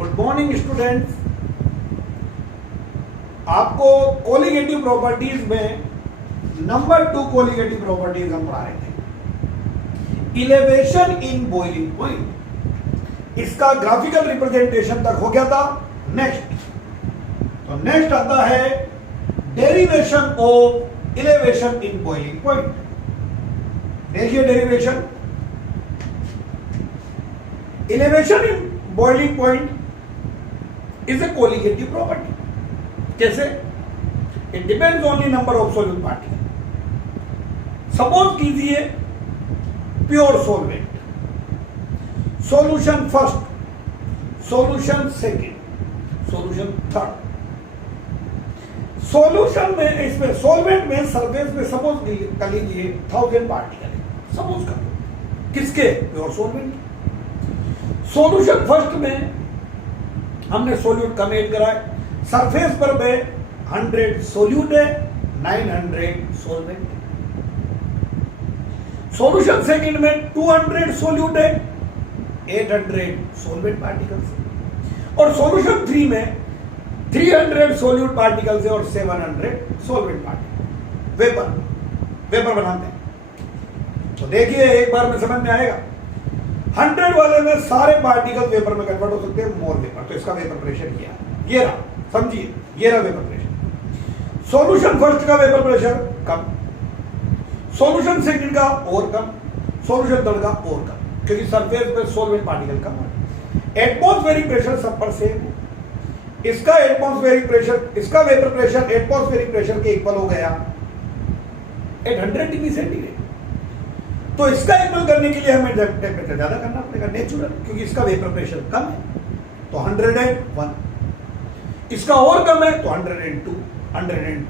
Good morning students. आपको colligative properties में number 2 colligative properties हम पढ़ा रहे थे। इलेवेशन इन बॉइलिंग पॉइंट, इसका ग्राफिकल रिप्रेजेंटेशन तक हो गया था। नेक्स्ट आता है derivation of elevation in boiling point. देखिए derivation, elevation in boiling point is a colligative property. कैसे? It depends only number of solute particle. Suppose कीजिए pure solvent, solution first, solution second, solution third. Solution में, इसमें solvent में surface पे suppose कर लीजिए 1000 particle है, सपोज कर लो। किसके? Pure solvent. सॉल्यूशन फर्स्ट में हमने सोल्यूट कम ऐड कराए, सरफेस पर में 100 सोल्यूट है, 900 सॉल्वेंट है। सॉल्यूशन सेकंड में 200 सोल्यूट है, 800 सॉल्वेंट पार्टिकल्स। और सॉल्यूशन 3 में 300 सोल्यूट पार्टिकल्स है और 700 सॉल्वेंट पार्टिकल। वेपर बनाते हैं। तो देखिए एक बार में समझ में आएगा। 100 वाले में सारे पार्टिकल वेपर में कन्वर्ट हो सकते हैं, मोर वेपर। तो इसका वेपर प्रेशर किया, ये रहा, समझिए, ये रहा वेपर प्रेशर। सॉल्यूशन फर्स्ट का वेपर प्रेशर कम, सॉल्यूशन सेकंड का और कम, सॉल्यूशन थर्ड का और कम, क्योंकि सरफेस पे सॉल्वेंट पार्टिकल कम है। एटमॉस्फेरिक प्रेशर सब पर सेम है। इसका एटमॉस्फेरिक प्रेशर, इसका वेपर प्रेशर एटमॉस्फेरिक प्रेशर के इक्वल हो गया 800 डिग्री सेंटीग्रेड। तो इसका इक्वल करने के लिए हमें टेम्परेचर ज्यादा करना पड़ेगा, नेचुरल, क्योंकि इसका वेपर प्रेशर कम है। तो 101, इसका और कम है तो 102, 103।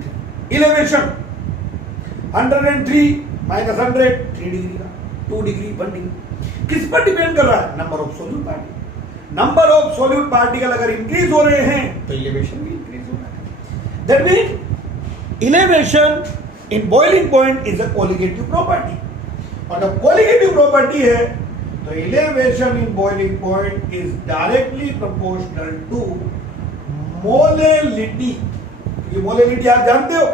इलेवेशन 103 माइनस 100 3 डिग्री का, 2 डिग्री 1 डिग्री। किस पर डिपेंड कर रहा है? Number of solute particle. Number of solute particle अगर इंक्रीज हो रहे हैं तो इलेवेशन भी इंक्रीज हो रहा है। That mean elevation in boiling point is a colligative property. और जब कोलिगेटिव प्रॉपर्टी है तो elevation in boiling point is directly proportional to molality. ये मोलेलिटी आप जानते हो,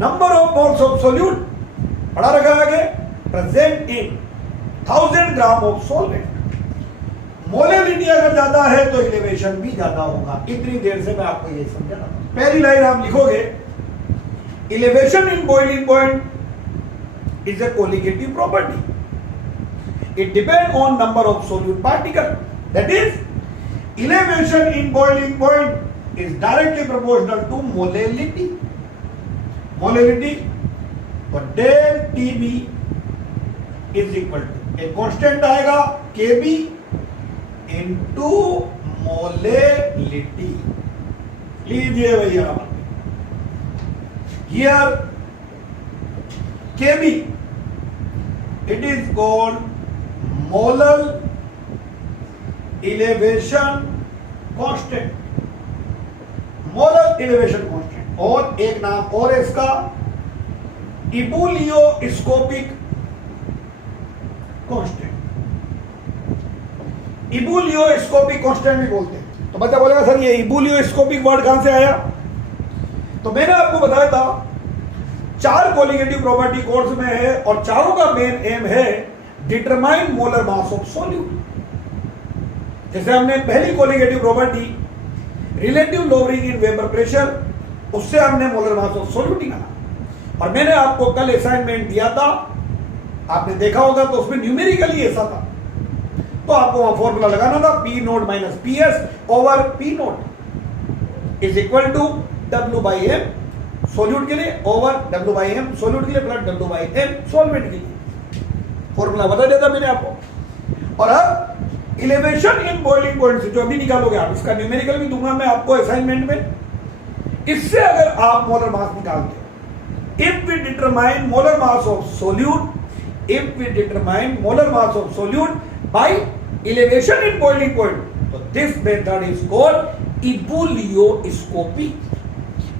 number of moles of solute, पढ़ा रखा है आगे, present in 1000 gram of solvent. Molality अगर ज्यादा है तो इलेवेशन भी ज्यादा होगा। इतनी देर से मैं आपको ये समझा रहा हूं। पहली लाइन आप लिखोगे, elevation in boiling point is a colligative property. It depends on number of solute particle. That is, elevation in boiling point is directly proportional to molality. Molality, तो del TB is equal to एक constant आएगा KB into molality. लीजिए भैया, here KB, it is called molar elevation constant, molar elevation constant। और एक नाम और है इसका, इबुलियोस्कोपिक कांस्टेंट। इबुलियोस्कोपिक कांस्टेंट भी बोलते हैं। तो बच्चा बोलेगा सर ये इबुलियोस्कोपिक वर्ड कहां से आया? तो मैंने आपको बताया था 4 कोलिगेटिव प्रॉपर्टी कोर्स में है और चारों का मेन एम है determine molar mass of solute. जैसे हमने पहली colligative property relative lowering in vapour pressure, उससे हमने मोलर मास ऑफ सॉल्यूट निकाला। और मैंने आपको कल असाइनमेंट दिया था, आपने देखा होगा, तो उसमें न्यूमेरिकली ऐसा था। तो आपको वहां फॉर्मूला लगाना था, P naught minus PS over P naught is equal to W/M solute के लिए ओवर W/M सोल्यूट के लिए प्लस W/M सॉल्वेंट के लिए। फॉर्मूला बता देता मैंने आपको। और अब इलेवेशन इन बॉइलिंग पॉइंट से जो अभी निकालोगे आप, इसका न्यूमेरिकल भी दूंगा मैं आपको असाइनमेंट में। इससे अगर आप मोलर मास निकालते हो, if we determine molar mass of solute, if we determine molar mass of solute by elevation in boiling point, तो this method is called ebullioscopy.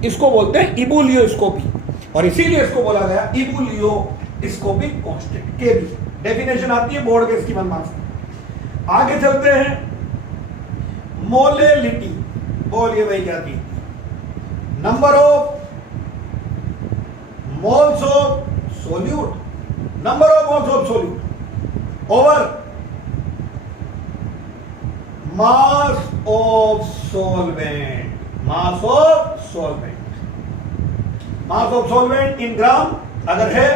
इसको बोलते हैं इबुलियोस्कोपी, और इसीलिए इसको बोला गया इबुलियोस्कोपिक कांस्टेंट। केबी डेफिनेशन आती है बोर्ड के, इसकी 1 मार्क्स। आगे चलते हैं। मोलेलिटी, बोलिए भाई क्या थी? Number of moles of solute, number of moles of solute over mass of solvent, mass of solvent, mass of solvent in gram अगर है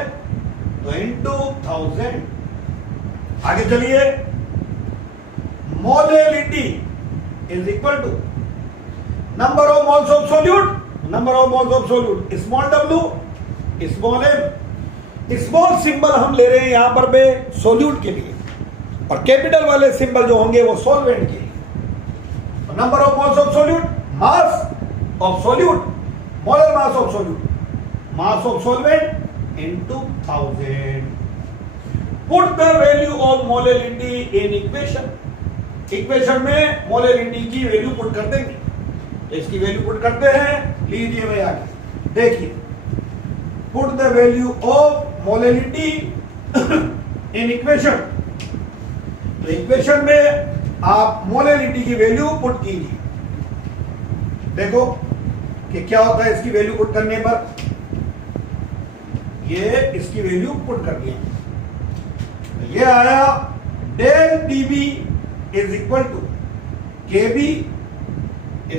तो इंटू 1000। आगे चलिए, molality is equal to number of moles of solute, number of moles of solute, small w small m। Small symbol हम ले रहे हैं यहां पर पे सोल्यूट के लिए, और कैपिटल वाले सिंबल जो होंगे वो सॉल्वेंट के लिए। Number of moles of solute, mass of solute, molar mass of solute, mass of solvent into 1000। Put the value of molality in equation, equation में मोलेलिटी की वैल्यू पुट कर देंगे। तो इसकी वैल्यू पुट करते हैं, लीजिए भाई आगे देखिए, put the value of molality in equation. तो इक्वेशन में आप मोलेलिटी की वैल्यू पुट कीजिए। देखो कि क्या होता है इसकी वैल्यू पुट करने पर, ये इसकी वैल्यू पुट कर दिया, तो ये आया del TB is equal to K B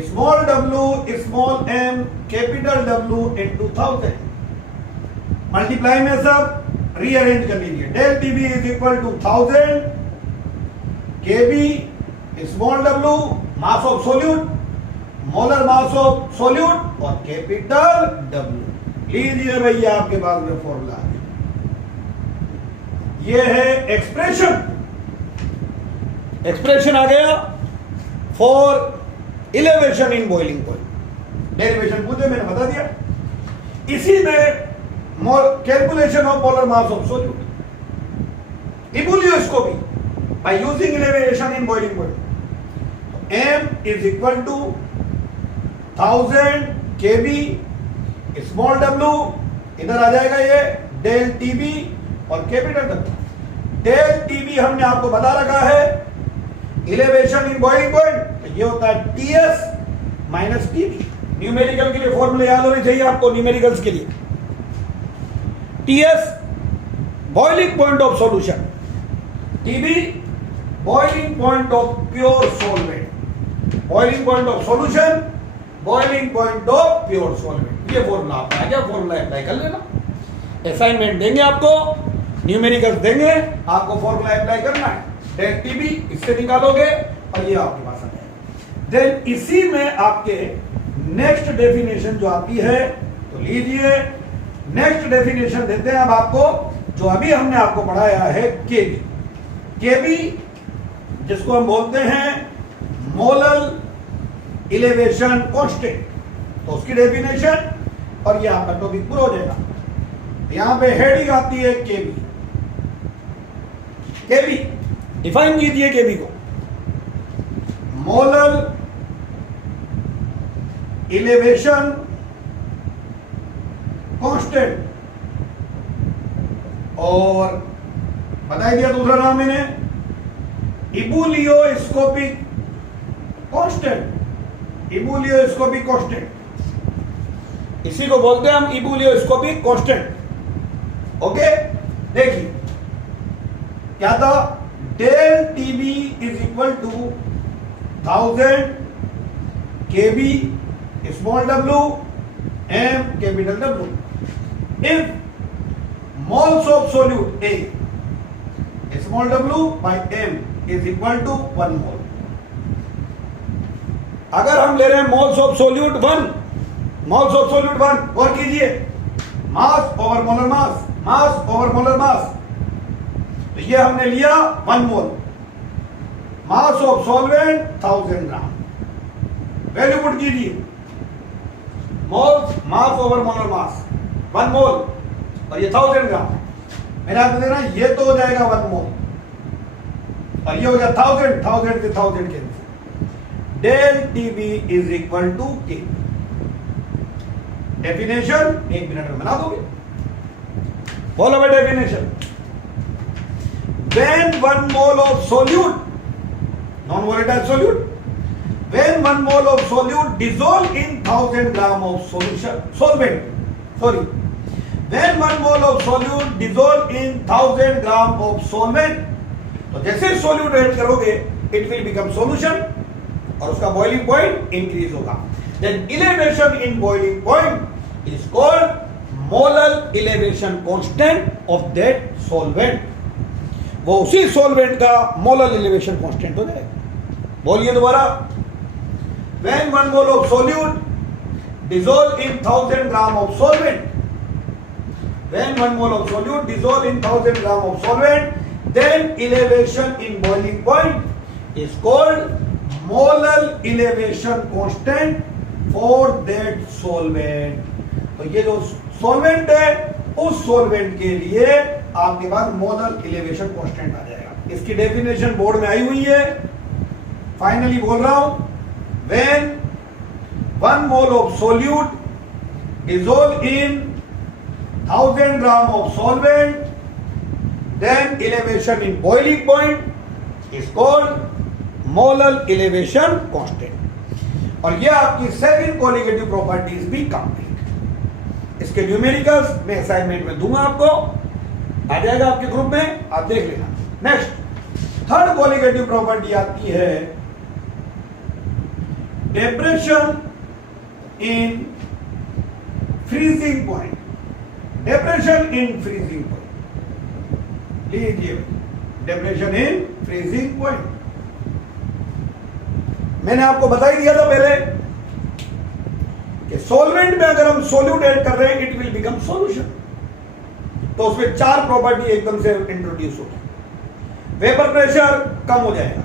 small w small m capital W into 1000। Multiply में सब रीअरेंज कर लीजिए। Del TB is equal to 1000 K B small w mass of solute, molar mass of solute और capital W। लीजिए भैया आपके पास में formula है, ये है एक्सप्रेशन, एक्सप्रेशन आ गया for elevation in boiling point. Derivation पूछे मैंने बता दिया। इसी में calculation of molar mass of solute, ebullioscopy by using elevation in boiling point. m is equal to 1000 kb small w, इधर आ जाएगा ये डेल टीबी और कैपिटल W। डेल टीबी हमने आपको बता रखा है इलेवेशन इन बॉइलिंग पॉइंट, तो ये होता है टीएस माइनस टीबी। न्यूमेरिकल के लिए फॉर्मूले याद होने चाहिए आपको, न्यूमेरिकल्स के लिए। TS boiling point of solution, TB boiling point of pure solvent, boiling point of solution, boiling point of pure solvent. ये फॉर्मूला आपका आ गया, फॉर्मूला अप्लाई कर लेना। असाइनमेंट देंगे आपको, न्यूमेरिकल्स देंगे, आपको फॉर्मूला अप्लाई करना है। डेल टीबी इससे निकालोगे और ये आपके पास आ जाएगा। देन इसी में आपके नेक्स्ट डेफिनेशन जो आती है, तो लीजिए नेक्स्ट डेफिनेशन देते हैं अब आपको, जो अभी हमने आपको पढ़ाया है केबी। केबी जिसको हम बोलते हैं मोलर इलेवेशन कांस्टेंट, तो उसकी डेफिनेशन, और ये आपका टॉपिक पूरा हो जाएगा। यहां पे हेडिंग आती है केबी। केबी डिफाइन कीजिए केबी को, मोलर इलेवेशन कांस्टेंट, और बता दिया दूसरा नाम मैंने इबुलियोस्कोपिक कांस्टेंट, इबुलियोस्कोपिक कांस्टेंट, इसी को बोलते हैं हम इबुलियोस्कोपिक कांस्टेंट। ओके, देखिए क्या था, del TB is equal to 1000 KB small w m capital W। If moles of solute A small w by m is equal to 1 mole. अगर हम ले रहे हैं moles of solute 1, moles of solute 1, और कीजिए mass over molar mass, mass over molar mass, तो ये हमने लिया 1 mole. Mass of solvent 1000 gram, value put कीजिए, मोल्स मास ओवर मोलर मास 1 मोल, और ये 1000 ग्राम। मैंने आपको देना, ये तो हो जाएगा 1 मोल, और ये हो गया 1000, 1000 से 1000 cancel. Del TB is equal to K. Definition 1 minute में बना दोगे। Follow by definition. When 1 mole of solute, non-volatile solute, when 1 mole of solute dissolve in 1000 gram of solvent, when 1 mole of solute dissolve in 1000 gram of solvent, तो जैसे solute add करोगे it will become solution और उसका boiling point increase होगा. Then elevation in boiling point is called molar elevation constant of that solvent. वो उसी solvent का molar elevation constant हो जाएगा. बोलिए दोबारा. When 1 mole of solute dissolve in 1000 gram of solvent, when 1 mole of solute dissolve in 1000 gram of solvent, then elevation in boiling point is called molar elevation constant for that solvent. तो ये जो solvent है उस solvent के लिए आपके पास molar elevation constant आ जाएगा. इसकी डेफिनेशन बोर्ड में आई हुई है. फाइनली बोल रहा हूं. When 1 mole of solute dissolve in 1000 gram of solvent, then elevation in boiling point is called molar elevation constant. और ये आपकी 7 कोलिगेटिव प्रॉपर्टीज भी कंप्लीट. इसके न्यूमेरिकल्स मैं असाइनमेंट में दूंगा आपको, आ जाएगा आपके ग्रुप में, आप देख लेना. नेक्स्ट थर्ड कोलिगेटिव प्रॉपर्टी आती है depression in freezing point. Depression in freezing point. लीजिए depression in freezing point. मैंने आपको बता ही दिया था पहले कि सॉल्वेंट में अगर हम सोल्यूट ऐड कर रहे हैं इट विल बिकम सॉल्यूशन. तो उसमें 4 प्रॉपर्टी एकदम से इंट्रोड्यूस होगी. वेपर प्रेशर कम हो जाएगा,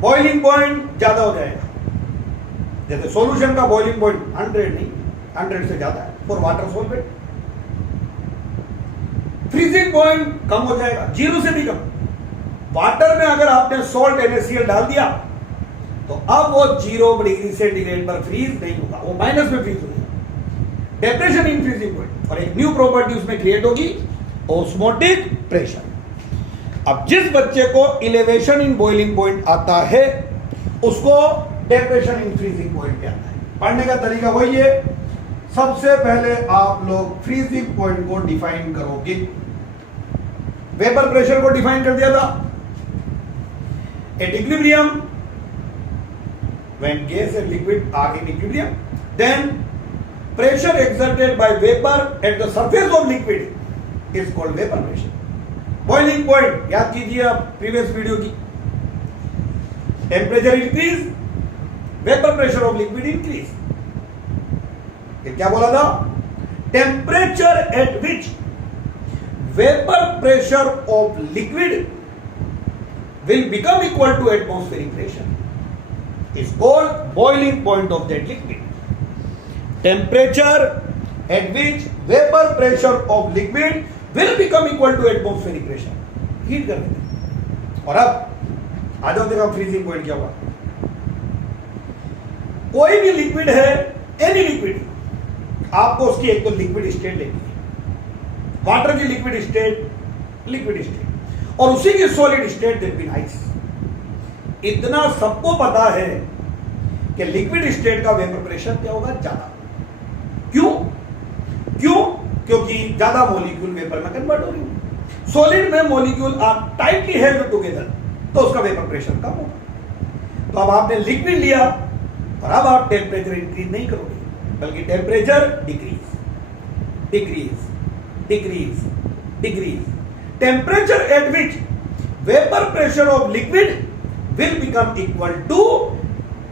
बॉइलिंग पॉइंट ज्यादा हो जाएगा. जैसे सॉल्यूशन का बॉइलिंग पॉइंट 100 नहीं, 100 से ज्यादा है for water solvent. Freezing point कम हो जाएगा, 0 से भी कम. वाटर में अगर आपने सॉल्ट NaCl डाल दिया तो अब वो 0 डिग्री सेंटीग्रेड पर फ्रीज नहीं होगा, वो माइनस में फ्रीज हो जाएगा. Depression in freezing point. और एक न्यू प्रॉपर्टी उसमें क्रिएट होगी, ऑस्मोटिक प्रेशर. अब जिस बच्चे को इलेवेशन इन बॉइलिंग पॉइंट आता है उसको डेप्रेशन इन फ्रीजिंग पॉइंट क्या आता है. पढ़ने का तरीका वही है. सबसे पहले आप लोग फ्रीजिंग पॉइंट को डिफाइन करोगे. वेपर प्रेशर को डिफाइन कर दिया था. At equilibrium when gas and liquid are in equilibrium, then pressure exerted by vapour at the surface of liquid is called vapour pressure. Boiling point याद कीजिए आप previous video की. Temperature increase, vapour pressure of liquid increase. क्या बोला था? Temperature at which vapour pressure of liquid will become equal to atmospheric pressure is called boiling point of that liquid. Temperature at which vapour pressure of liquid will become equal to atmospheric pressure. Heat कर देते. और अब आ जाओ देखो freezing point क्या हुआ. कोई भी लिक्विड है, एनी लिक्विड, आपको उसकी एक तो लिक्विड स्टेट लेनी है. वाटर की लिक्विड स्टेट और उसी की solid state that been ice. इतना सबको पता है कि लिक्विड स्टेट का वेपर प्रेशर क्या होगा? ज्यादा. क्यों? क्योंकि ज्यादा मॉलिक्यूल वेपर में कन्वर्ट हो रही है. सॉलिड में molecule are tightly held together, तो उसका वेपर प्रेशर कम होगा. तो अब आपने लिक्विड लिया और अब आप टेम्परेचर इंक्रीज नहीं करोगे, बल्कि temperature decrease. Temperature at which vapour pressure of liquid will become equal to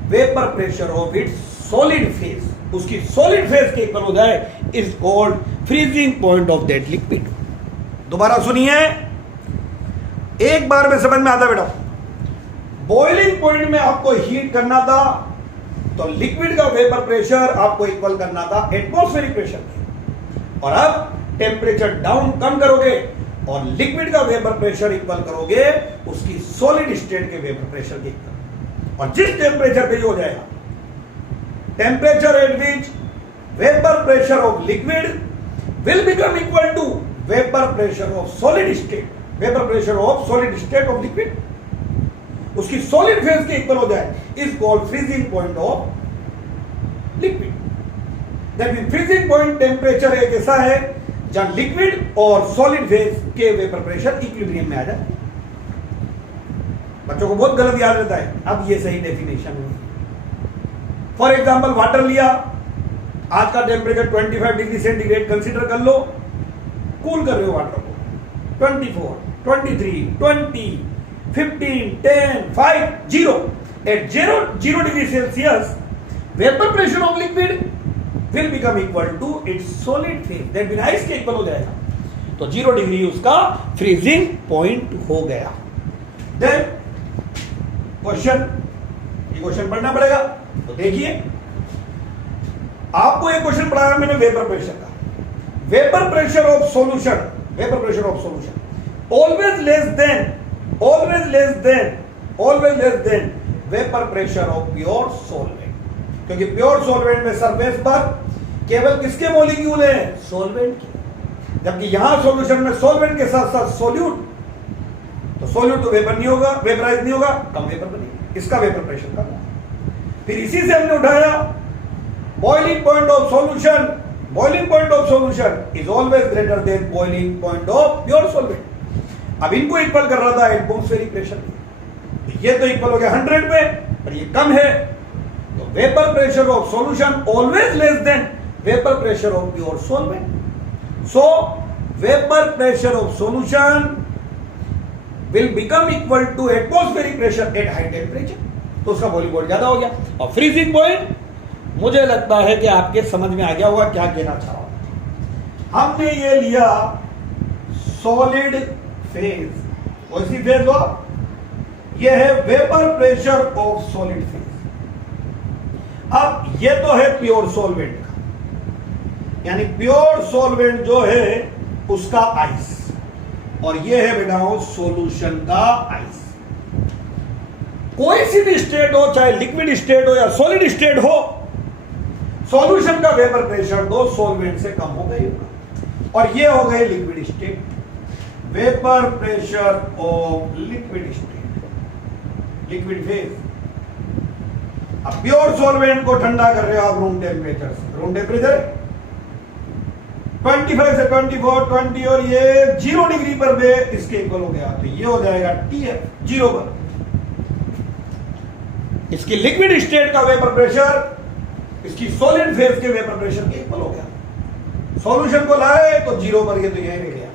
vapour pressure of its solid phase. उसकी सॉलिड फेज के इक्वल हो जाए is called freezing point of that liquid. दोबारा सुनिए, एक बार में समझ में आता बेटा. बॉइलिंग पॉइंट में आपको हीट करना था तो लिक्विड का वेपर प्रेशर आपको इक्वल करना था एटमॉस्फेरिक प्रेशर के. और अब टेम्परेचर डाउन कम करोगे और लिक्विड का वेपर प्रेशर इक्वल करोगे उसकी सॉलिड स्टेट के वेपर प्रेशर के इक्वल. और जिस टेम्परेचर पे हो जाएगा, temperature at which vapour pressure of liquid will become equal to vapour pressure of solid state, vapour pressure of solid state of liquid. उसकी सॉलिड फेज के equal हो जाए is called freezing point of liquid. That mean freezing point temperature एक ऐसा है जहां liquid और solid phase के वेपर प्रेशर इक्विलिब्रियम में आ जाए। बच्चों को बहुत गलत याद रहता है, अब ये सही डेफिनेशन हुई। फॉर एग्जाम्पल वाटर लिया, आज का टेम्परेचर 25 डिग्री सेंटीग्रेड कंसीडर कर लो, कूल कर रहे हो वाटर को 24, 23, 20, 15, 10, 5, 0 at 0 degree Celsius vapour pressure of liquid will become equal to its solid phase, that mean ice के इक्वल हो जाएगा। तो 0 डिग्री उसका फ्रीजिंग पॉइंट हो गया। देन क्वेश्चन, ये क्वेश्चन पढ़ना पड़ेगा। तो देखिए, आपको एक क्वेश्चन पढ़ाया मैंने वेपर प्रेशर का। Vapour pressure of solution, vapour pressure of solution always less than vapour pressure of pure solvent, क्योंकि प्योर सॉल्वेंट में सरफेस पर केवल किसके मॉलिक्यूल हैं? सॉल्वेंट के। जबकि यहां सॉल्यूशन में सॉल्वेंट के साथ साथ सॉल्यूट, तो सॉल्यूट तो वेपर नहीं होगा, वेपराइज नहीं होगा, कम वेपर बनेगा, इसका वेपर प्रेशर कम है। फिर इसी से हमने उठाया boiling point of solution, boiling point of solution is always greater than boiling point of pure solvent. अब इनको इक्वल कर रहा था एटमॉस्फेरिक प्रेशर, ये तो इक्वल हो गया 100 पे, पर ये कम है, तो vapour pressure of solution always less than vapour pressure of pure solvent. So vapour pressure of solution will become equal to atmospheric pressure at high temperature, तो उसका बॉइलिंग पॉइंट ज्यादा हो गया। और फ्रीजिंग पॉइंट मुझे लगता है कि आपके समझ में आ गया होगा क्या कहना चाह रहा हूं। हमने ये लिया सॉलिड फेज, कौन सी फेज हुआ? ये है vapour pressure of solid phase. अब ये तो है प्योर सॉल्वेंट का, यानी प्योर सॉल्वेंट जो है उसका आइस, और ये है बेटा सॉल्यूशन का आइस। कोई सी भी स्टेट हो, चाहे लिक्विड स्टेट हो या सॉलिड स्टेट हो, सॉल्यूशन का वेपर प्रेशर तो सॉल्वेंट से कम हो गई होगा, और ये हो गई liquid state, vapour pressure of liquid state, liquid phase. अब प्योर सॉल्वेंट को ठंडा कर रहे हो आप रूम टेम्परेचर से, रूम टेम्परेचर 25 से 24, 20 और ये 0 डिग्री पर भी इसके इक्वल हो गया, तो ये हो जाएगा TF 0 पर। इसकी लिक्विड स्टेट का वेपर प्रेशर इसकी सॉलिड फेज के वेपर प्रेशर के इक्वल हो गया। सॉल्यूशन को लाए तो 0 पर, ये तो यही रह गया।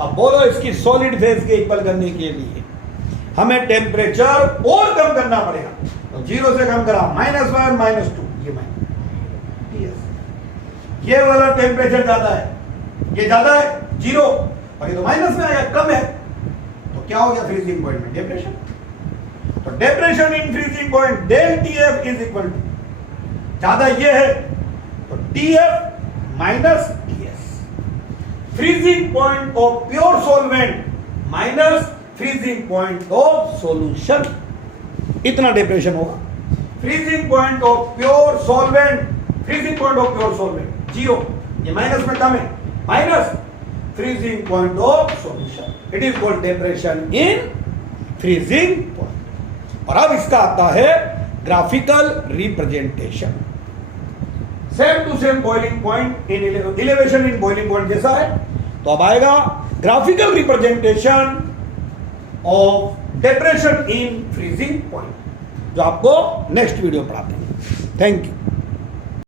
अब बोलो इसकी सॉलिड फेज के इक्वल करने के लिए हमें टेम्परेचर और कम करना पड़ेगा, तो 0 से कम करा -1, -2, ये TS। ये वाला टेम्परेचर ज्यादा है, ये ज्यादा है 0, और ये तो माइनस में आया, कम है, तो क्या हो गया फ्रीजिंग पॉइंट में? डिप्रेशन। तो depression in freezing point del TF is equal to, ज्यादा ये है तो TF minus TS। Freezing point of pure solvent minus freezing point of solution, इतना डिप्रेशन होगा। Freezing point of pure solvent, freezing point of pure solvent 0, ये minus में कम है, minus freezing point of solution, it is called depression in freezing point. और अब इसका आता है graphical representation. Same to same boiling point in elevation in boiling point जैसा है, तो अब आएगा graphical representation of depression in freezing point, जो आपको नेक्स्ट वीडियो पढ़ाते हैं। Thank you.